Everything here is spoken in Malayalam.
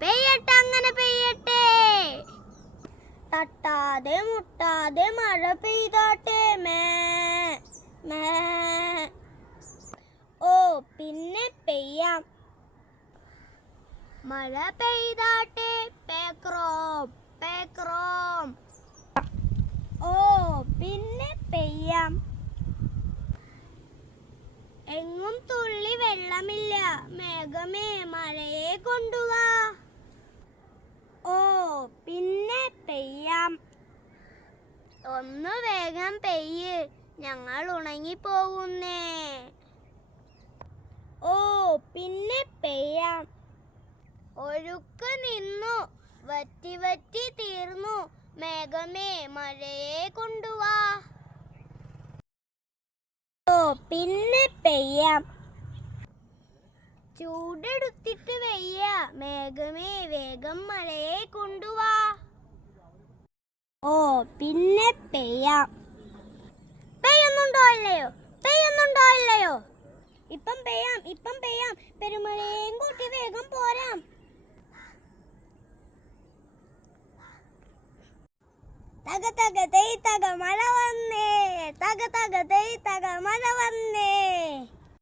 പെയ്യട്ടെ അങ്ങനെ പെയ്യട്ടെ. തട്ടാതെ മുട്ടാതെ മഴ പെയ്താട്ടെ മേ മേ. ഓ പിന്നെ പെയ്യാം. മഴ പെയ്താട്ടെ പേക്രോം പേക്രോം. ഓ പിന്നെ പെയ്യാം. എങ്ങും തുള്ളി വെള്ളമില്ല, മേഘമേ മഴയെ കൊണ്ടുവാ. ഓ പിന്നെ പെയ്യാം. ഒന്ന് വേഗം പെയ്യ്, ഞങ്ങൾ ഉണങ്ങിപ്പോകുന്നേ. ഓ പിന്നെ പെയ്യാം. ഒഴുക്ക് നിന്നു, വറ്റി വറ്റി തീർന്നു, മേഘമേ മഴയെ കൊണ്ടുവാ. ഓ പിന്നെ പെയ്യാം. ചൂടെടുത്തിട്ട് വയ്യ, മേഘമേ വേഗം മഴയെ കൊണ്ടുവാ. ഓ പിന്നെ പെയ്യാം. പെയ്യുന്നുണ്ടോ ഇല്ലയോ, പെയ്യുന്നുണ്ടോ ഇല്ലയോ? ഇപ്പം പെയ്യാം, ഇപ്പം പെയ്യാം, പെരുമഴയും കൂട്ടി വേഗം പോരാം. തക തക തൈ തക മഴ വന്നേ, തക തക തൈ തക മഴ വന്നേ.